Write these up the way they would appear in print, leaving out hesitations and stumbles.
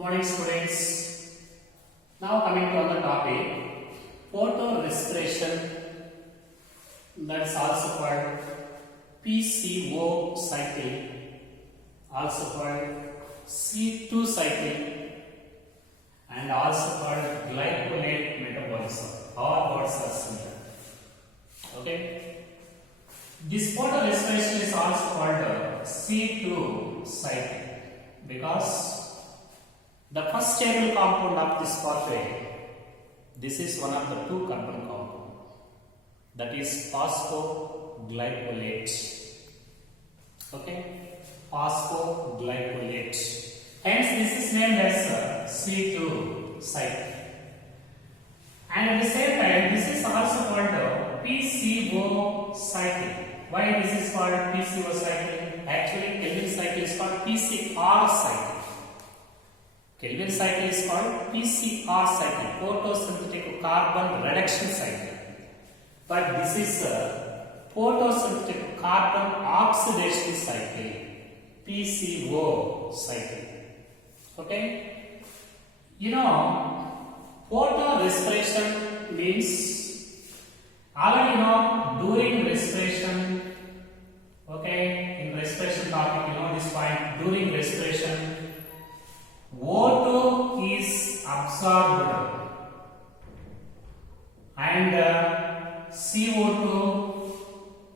Morning students. Now coming to another topic, photo respiration, that's also called PCO cycle, also called C2 cycle, and also called glycolate metabolism. All words are similar. Okay. This photo respiration is also called C2 cycle because the first stable compound of this pathway, this is one of the two carbon compound, that is phosphoglycolate. Okay, phosphoglycolate. Hence, this is named as C2 cycle. And at the same time, this is also called PCO cycle. Why this is called PCO cycle? Actually, Kelvin cycle is called PCR cycle. Kelvin cycle is called PCR cycle, photosynthetic carbon reduction cycle. But this is a photosynthetic carbon oxidation cycle, PCO cycle. Okay? You know, photo respiration means, already you know, during respiration, okay, in respiration topic, you know this point, during respiration, O2 is absorbed and CO2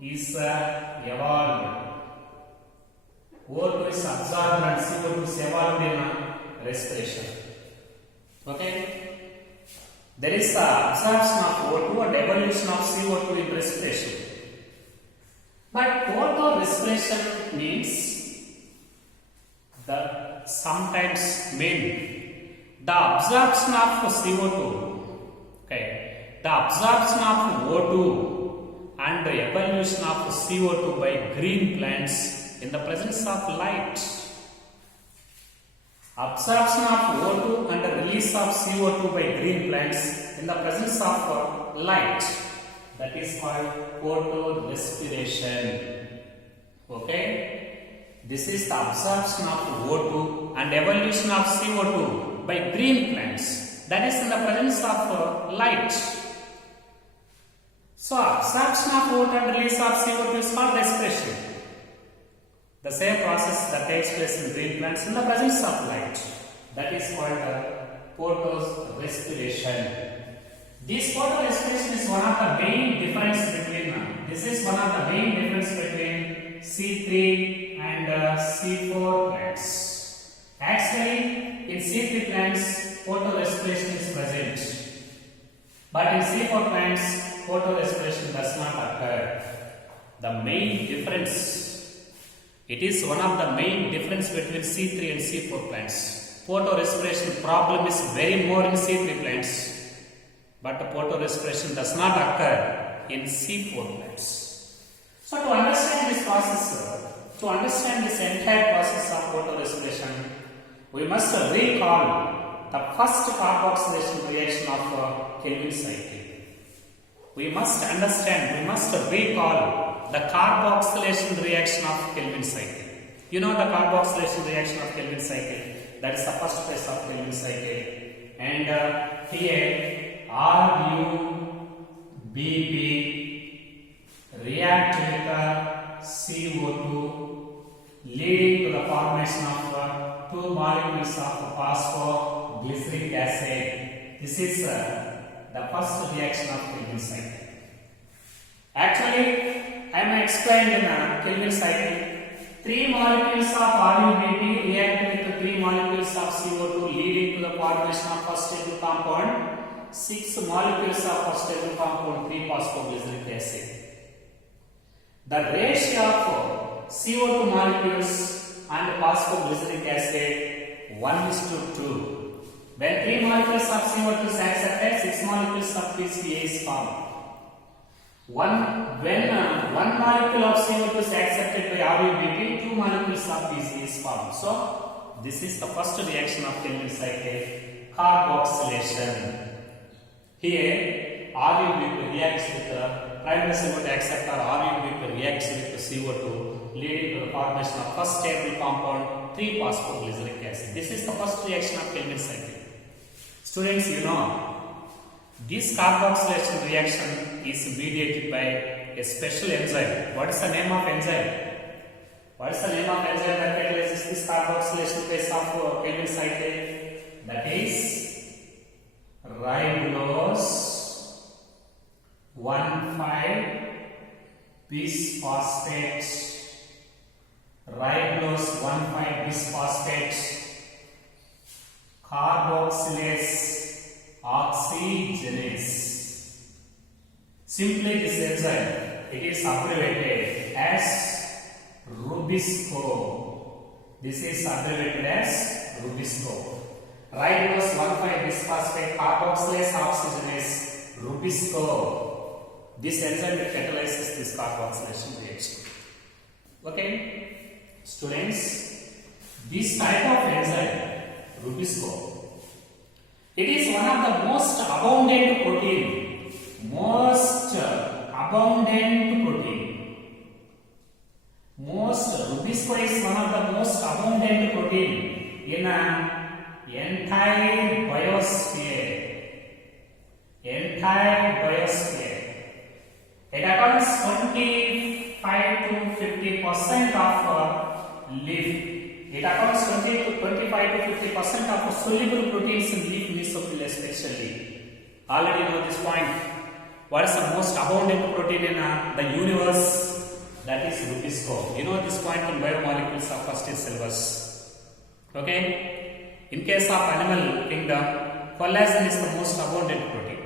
is evolved. O2 is absorbed and CO2 is evolved in respiration. Okay? There is absorption of O2 and evolution of CO2 in respiration. But photo respiration means sometimes the absorption of CO2, okay, the absorption of O2 and the evolution of CO2 by green plants in the presence of light. Absorption of O2 and the release of CO2 by green plants in the presence of light, that is called photorespiration. Okay? This is the absorption of O2 and evolution of CO2 by green plants, that is in the presence of light. So, absorption of O2 and release of CO2 is called respiration. The same process that takes place in green plants in the presence of light, that is called photorespiration. This photorespiration is one of the main difference between, this is one of the main difference between C3 and C4 plants. Actually, in C3 plants, photorespiration is present, but in C4 plants, photorespiration does not occur. The main difference, it is one of the main difference between C3 and C4 plants. Photorespiration problem is very more in C3 plants, but photorespiration does not occur in C4 plants. So, to understand this process, to understand this entire process of photorespiration, we must recall the first carboxylation reaction of Kelvin cycle. We must understand, we must recall the carboxylation reaction of Kelvin cycle. You know the carboxylation reaction of Kelvin cycle, that is the first phase of Kelvin cycle. And here RuBP react with CO2, leading to the formation of two molecules of phosphoglyceric acid. This is the first reaction of Kelvin cycle. Actually, I am explained in Kelvin cycle. 3 molecules of RuBP react with 3 molecules of CO2, leading to the formation of first stable compound. 6 molecules of first stable compound 3 phosphoglyceric acid. The ratio of CO2 molecules and phosphoglyceric acid 1:2. When 3 molecules of CO2 is accepted, 6 molecules of PCA is formed. When 1 molecule of CO2 is accepted by RuBP, 2 molecules of PCA is formed. So, this is the first reaction of Kelvin cycle, carboxylation. Here, RuBP reacts with primary CO2 acceptor, RuBP reacts with CO2, leading to the formation of first stable compound 3-phosphoglyceric acid. This is the first reaction of Kelvin cycle. Students, you know, this carboxylation reaction is mediated by a special enzyme. What is the name of enzyme? What is the name of enzyme that catalyzes this carboxylation phase of Kelvin cycle? That is ribulose 1,5-bisphosphate. Ribulose 1,5-bisphosphate carboxylase oxygenase. Simply this enzyme, it is abbreviated as Rubisco. This is abbreviated as Rubisco. Ribulose 1,5-bisphosphate carboxylase oxygenase, Rubisco. This enzyme that catalyzes this carboxylation reaction. Okay, students, this type of enzyme, Rubisco, it is one of the most abundant protein. Rubisco is one of the most abundant protein in an entire biosphere. It accounts 25 to 50% of leaf. It accounts 25 to 50% of soluble proteins in leaf mesophyll especially. Already know this point. What is the most abundant protein in the universe? That is Rubisco. You know this point in biomolecules of first syllabus. Okay? In case of animal kingdom, collagen is the most abundant protein.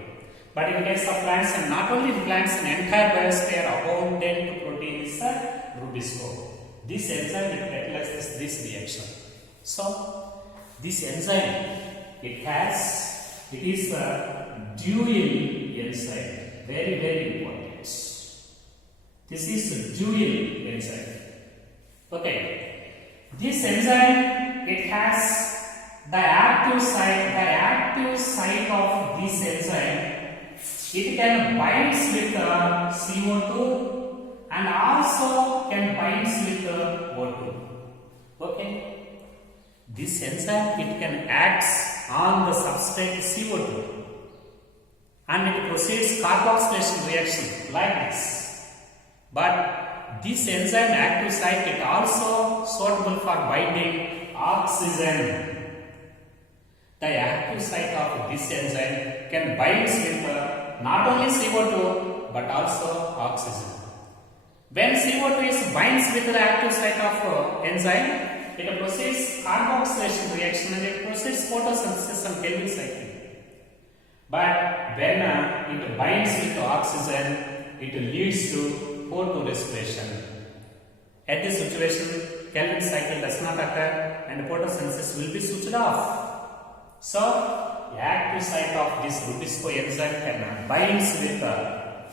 But in case of plants, and not only in plants, in entire biosphere, abundant protein is Rubisco. This enzyme it catalyzes this reaction. So, this enzyme it is a dual enzyme. Very important. This is a dual enzyme. Okay. This enzyme it has the active site of this enzyme. It can bind with CO2 and also can bind with O2. Okay. This enzyme it can act on the substrate CO2 and it proceeds carboxylation reaction like this. But this enzyme active site it also suitable for binding oxygen. The active site of this enzyme can bind with not only CO2 but also oxygen. When CO2 is binds with the active site of enzyme, it proceeds carboxylation reaction and it proceeds photosynthesis and Kelvin cycle. But when it binds with oxygen, it leads to photorespiration. At this situation, Kelvin cycle does not occur and photosynthesis will be switched off. So, the active site of this Rubisco enzyme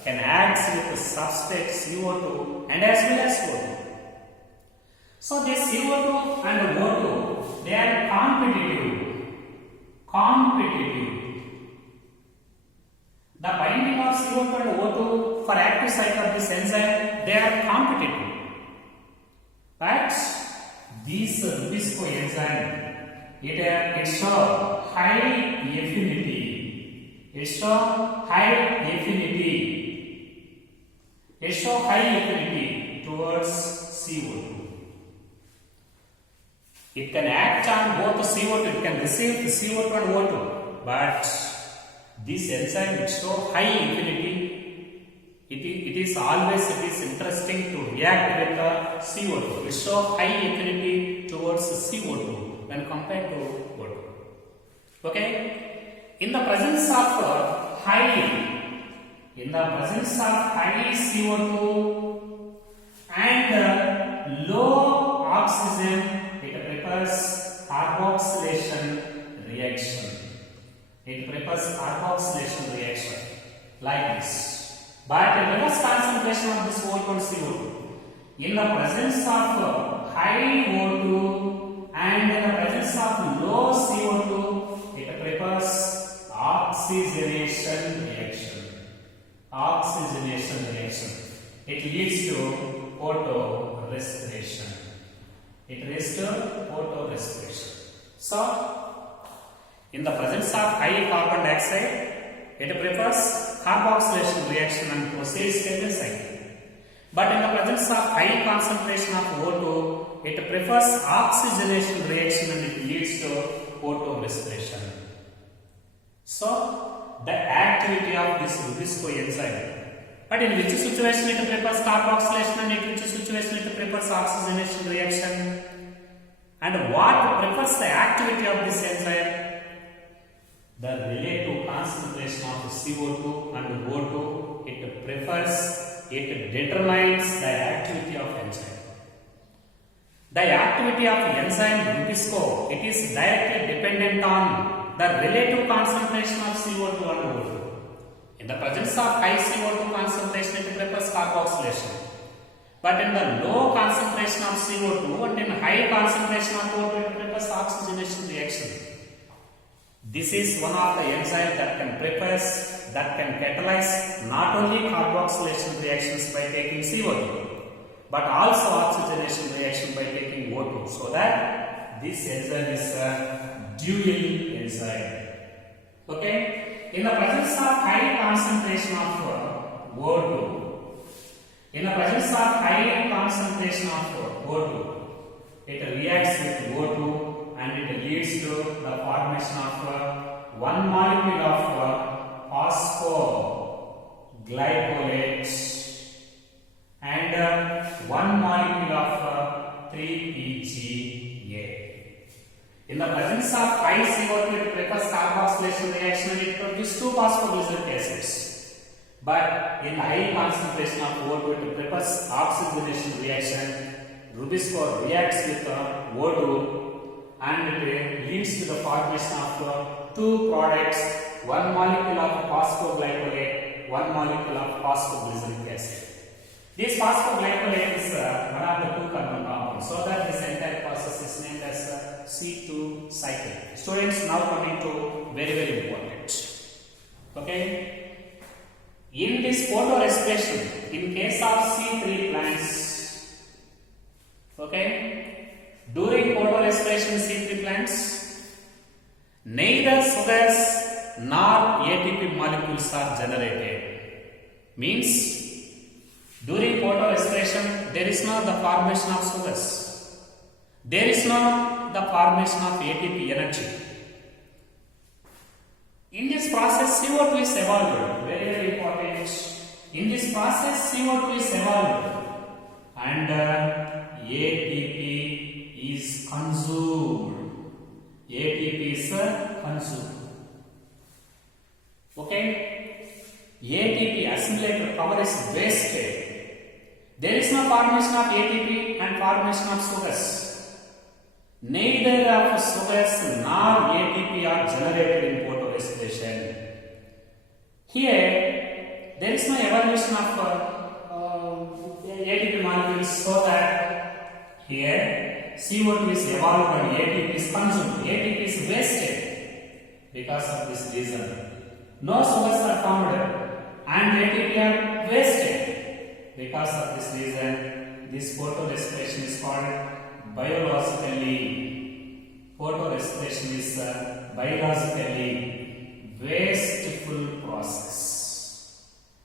can act with the substrate CO2 and as well as O2. So, this CO2 and O2 they are competitive. The binding of CO2 and O2 for active site of this enzyme they are competitive. But this Rubisco enzyme it show high affinity. It show high affinity towards CO2. It can act on both the CO2. It can receive the CO2 and O2. But this enzyme it show high affinity. It is interesting to react with the CO2. It show high affinity towards CO2 when compared to O2. Okay? In the presence of high CO2 and low oxygen, it prepares carboxylation reaction. Like this. But the reverse concentration of this O2 and CO2. In the presence of high O2 and in the presence of low CO2, it prepares oxygenation reaction. It leads to photorespiration. It leads to photorespiration. So, in the presence of high carbon dioxide, it prefers carboxylation reaction and proceeds to the cycle. But in the presence of high concentration of O2, it prefers oxygenation reaction and it leads to photorespiration. So, the activity of this Rubisco enzyme. But in which situation it prefers carboxylation and in which situation it prefers oxygenation reaction? And what prefers the activity of this enzyme? The relative concentration of CO2 and O2, it prefers, it determines the activity of enzyme. The activity of enzyme Rubisco, it is directly dependent on the relative concentration of CO2 and O2. In the presence of high CO2 concentration, it prefers carboxylation. But in the low concentration of CO2 and in high concentration of O2, it prefers oxygenation reaction. This is one of the enzymes that can prefers, that can catalyze not only carboxylation reactions by taking CO2, but also oxygenation reaction by taking O2. So that this enzyme is a dual enzyme. Okay? In the presence of high concentration of O2, it reacts with O2 and it leads to the formation of one molecule of phosphoglycolate and one molecule of 3-PGA. In the presence of high CO2, it prefers carboxylation reaction and it produces 2 phosphoglyceric acids. But in high concentration of O2, it prefers oxygenation reaction. Rubisco reacts with O2 and it leads to the formation of 2 products, one molecule of phosphoglycolate, one molecule of phosphoglyceric acid. This phosphoglycolate is one of the 2 carbon compounds, so that this entire process is named as C2 cycle. Students, now coming to very important. Okay, in this photorespiration, in case of C3 plants, okay, during photorespiration C3 plants, neither sugars nor ATP molecules are generated. Means during photorespiration, there is no the formation of sugars. There is no the formation of ATP energy. In this process, CO2 is evolved. Very important. In this process, CO2 is evolved and ATP is consumed. ATP is consumed. Okay? ATP assimilated power is wasted. There is no formation of ATP and formation of sugars. Neither of sugars nor ATP are generated in photorespiration. Here, there is no evolution of ATP molecules, so that here CO2 is evolved and ATP is consumed. ATP is wasted because of this reason. No sugars are formed and ATP are wasted. Because of this reason, this photorespiration is called biologically. Photorespiration is a biologically wasteful process.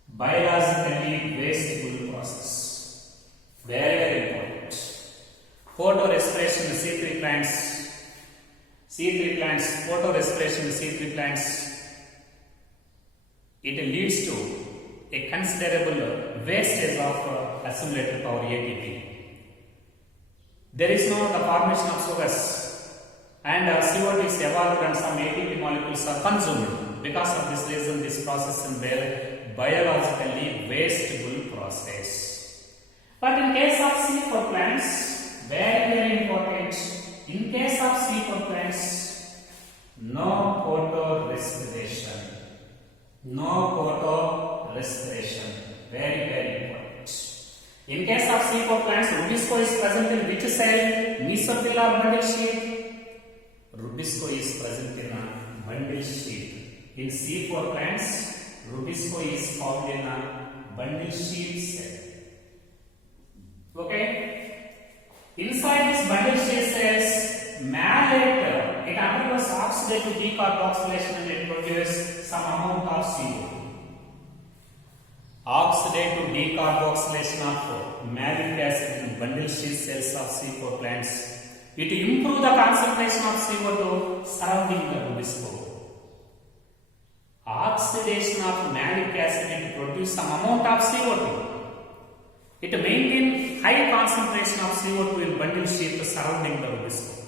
Biologically wasteful process. Very important. Photorespiration C3 plants. Photorespiration C3 plants. It leads to a considerable wastage of assimilated power ATP. There is no the formation of sugars and CO2 is evolved and some ATP molecules are consumed. Because of this reason, this process is a biologically wasteful process. But in case of C4 plants, very important, in case of C4 plants, no photorespiration. Very important. In case of C4 plants, Rubisco is present in which cell? Mesophyll or bundle sheath? Rubisco is present in a bundle sheath. In C4 plants, Rubisco is found in a bundle sheath cell. Okay? Inside inside this bundle sheet cells, malate, it undergoes oxidative decarboxylation and it produces some amount of CO2. Oxidative decarboxylation of malic acid in bundle sheet cells of C4 plants. It improves the concentration of CO2 surrounding the rubisco. Oxidation of malic acid to produce some amount of CO2. It maintains high concentration of CO2 in bundle sheet surrounding the rubisco.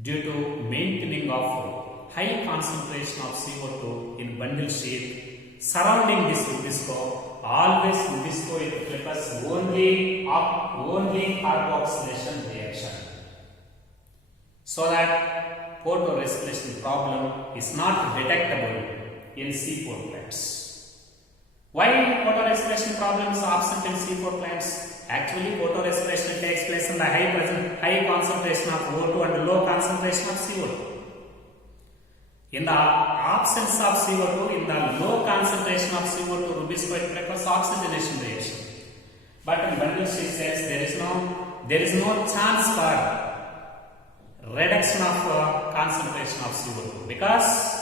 Due to maintaining of high concentration of CO2 in bundle sheet surrounding this rubisco, always rubisco it prefers only carboxylation reaction, so that photorespiration problem is not detectable in C4 plants. Why photorespiration problem is absent in C4 plants? Actually, photorespiration takes place in the high concentration of O2 and low concentration of CO2. In the absence of CO2, in the low concentration of CO2, rubisco it prefers oxygenation reaction. But in bundle sheet cells, there is no chance for reduction of concentration of CO2 because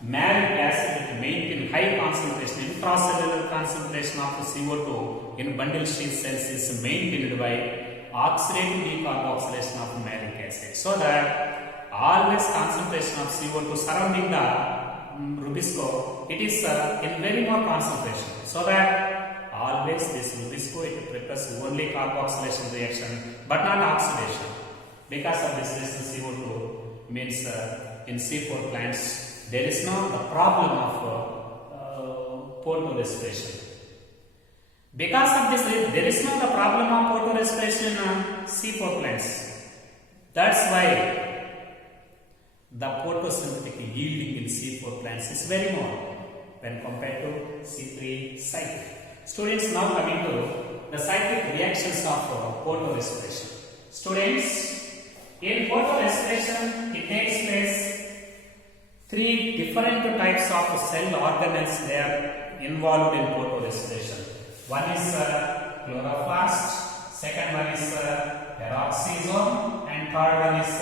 malic acid maintains high concentration, intracellular concentration of CO2 in bundle sheet cells is maintained by oxidative decarboxylation of malic acid, so that always concentration of CO2 surrounding the rubisco, it is in very more concentration, so that always this rubisco it prefers only carboxylation reaction but not oxidation. Because of this less CO2 means in C4 plants there is no the problem of photorespiration. Because of this, there is no the problem of photorespiration in C4 plants. That's why the photosynthetic yielding in C4 plants is very more when compared to C3 cyclic. Students, now coming to the cyclic reactions of photorespiration. Students, in photorespiration, it takes place three different types of cell organelles they are involved in photorespiration. One is chloroplast, second one is peroxisome, and third one is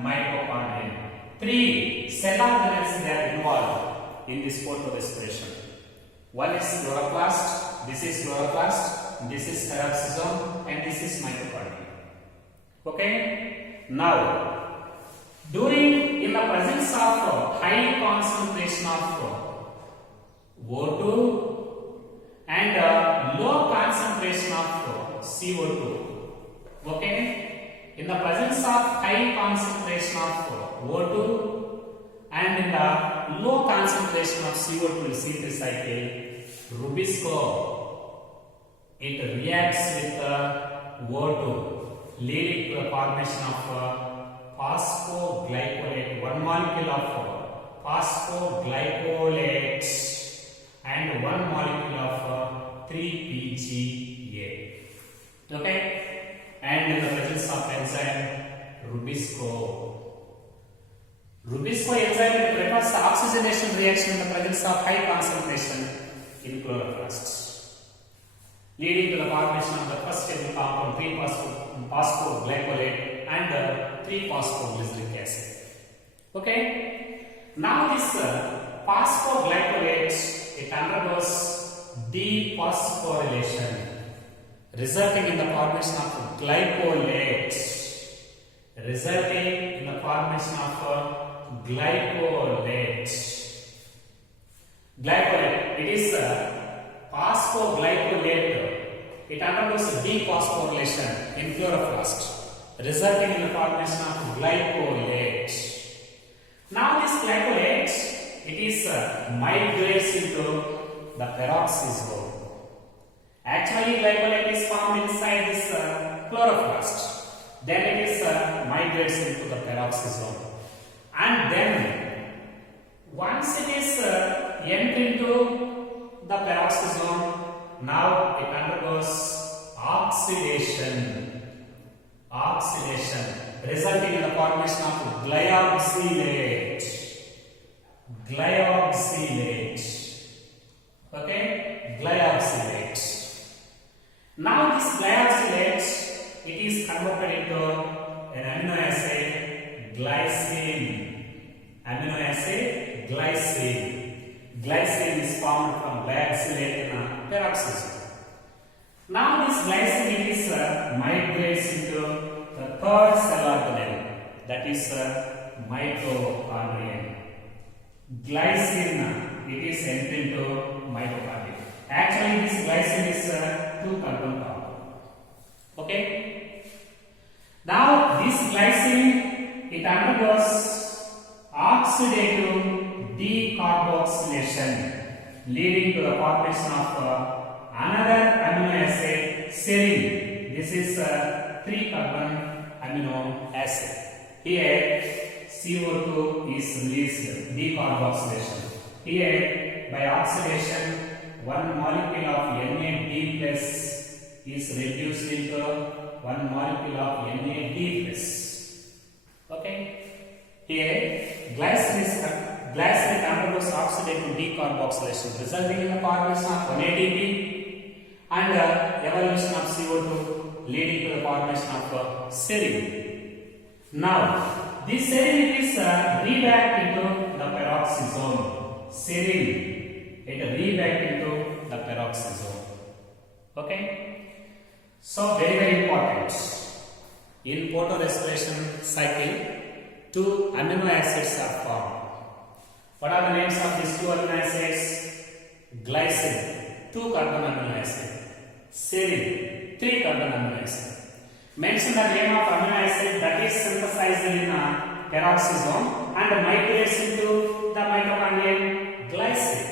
mitochondrion. Three cell organelles they are involved in this photorespiration. One is chloroplast, this is chloroplast, this is peroxisome, and this is mitochondrion. Okay? Now, in the presence of high concentration of O2 and low concentration of CO2, okay, in the presence of high concentration of O2 and in the low concentration of CO2 in C3 cycle, rubisco it reacts with O2, leading to the formation of phosphoglycolate, one molecule of phosphoglycolate and one molecule of 3-PGA. Okay? And in the presence of enzyme rubisco. Rubisco enzyme prefers the oxygenation reaction in the presence of high concentration in chloroplasts, leading to the formation of the first stable compound 3-phosphoglycolate and 3-phosphoglyceric acid. Okay? Now this phosphoglycolate it undergoes dephosphorylation, resulting in the formation of glycolate. Glycolate. It is phosphoglycolate. It undergoes dephosphorylation in chloroplast, resulting in the formation of glycolate. Now this glycolate, it is migrates into the peroxisome. Actually, glycolate is found inside this chloroplast. Then it is migrates into the peroxisome. And then, once it is entered into the peroxisome, now it undergoes oxidation, resulting in the formation of glyoxylate. Okay, glyoxylate. Now this glyoxylate it is converted into an amino acid glycine. Amino acid glycine. Glycine is formed from glyxylate in peroxisome. Now this glycine is migrates into the third cell organelle, that is mitochondria. Glycine it is entered into mitochondria. Actually this glycine is two carbon compound. Okay. Now this glycine it undergoes oxidative decarboxylation, leading to the formation of another amino acid serine. This is 3-carbon amino acid. Here CO2 is released, decarboxylation. Here by oxidation, one molecule of NAD plus is reduced into one molecule of NAD plus. Okay. Here glycine undergoes oxidative decarboxylation, resulting in the formation of 1-ATP and evolution of CO2, leading to the formation of serine. Now, this serine is rebacked into the peroxisome. Serine, it rebacked into the peroxisome. Okay? So, very important. In photorespiration cycle, 2 amino acids are formed. What are the names of these 2 amino acids? Glycine, 2-carbon amino acid. Serine, 3-carbon amino acid. Mention the name of amino acid that is synthesized in a peroxisome and migrates into the mitochondrial glycine.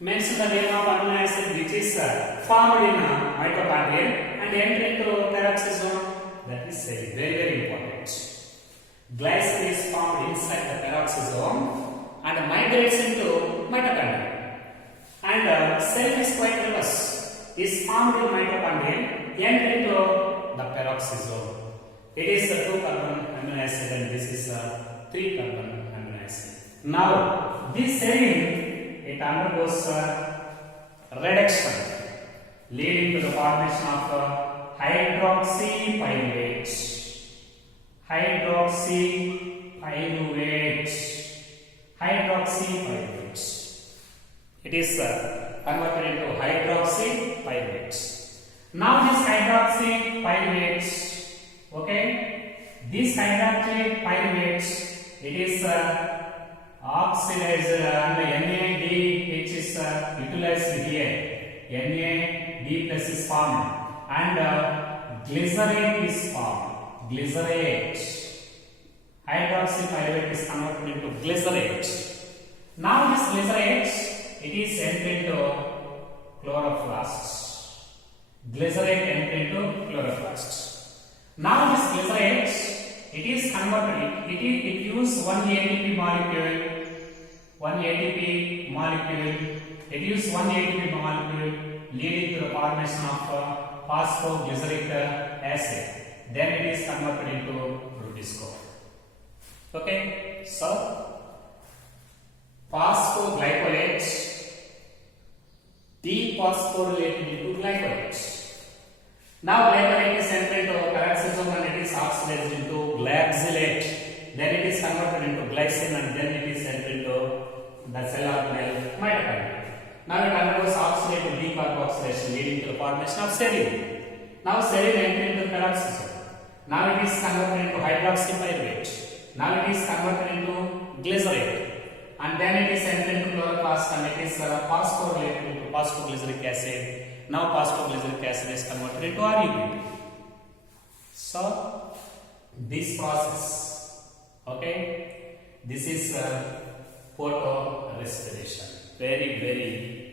Mention the name of amino acid which is formed in a mitochondria and enter into peroxisome, that is serine. Very, very important. Glycine is formed inside the peroxisome and migrates into mitochondria. And serine is quite reverse. Is formed in mitochondria, enter into the peroxisome. It is a 2-carbon amino acid and this is a 3-carbon amino acid. Now, this serine, it undergoes reduction, leading to the formation of hydroxypyruvate. Hydroxypyruvate. It is converted into hydroxypyruvate. Now this hydroxypyruvate, okay, this hydroxypyruvate, it is oxidized and NAD which is utilized here. NAD plus is formed and glycerate is formed. Glycerate. Hydroxypyruvate is converted into glycerate. Now this glycerate, it is entered into chloroplasts. Glycerate entered into chloroplasts. Now this glycerate, it is converted. It uses 1 ATP molecule. 1 ATP molecule. It uses 1 ATP molecule, leading to the formation of phosphoglyceric acid. Then it is converted into rutescone. Okay, so phosphoglycolate dephosphorylated into glycolate. Now glycolate is entered into peroxisome and it is oxidized into glyxylate. Then it is converted into glycine and then it is entered into the cell organelle mitochondria. Now it undergoes oxidative decarboxylation, leading to the formation of serine. Now serine entered into peroxisome. Now it is converted into hydroxypyruvate. Now it is converted into glycerate. And then it is entered into chloroplast and it is phosphorylated into phosphoglyceric acid. Now phosphoglyceric acid is converted into RUP. So this process, okay, this is photorespiration. Very, very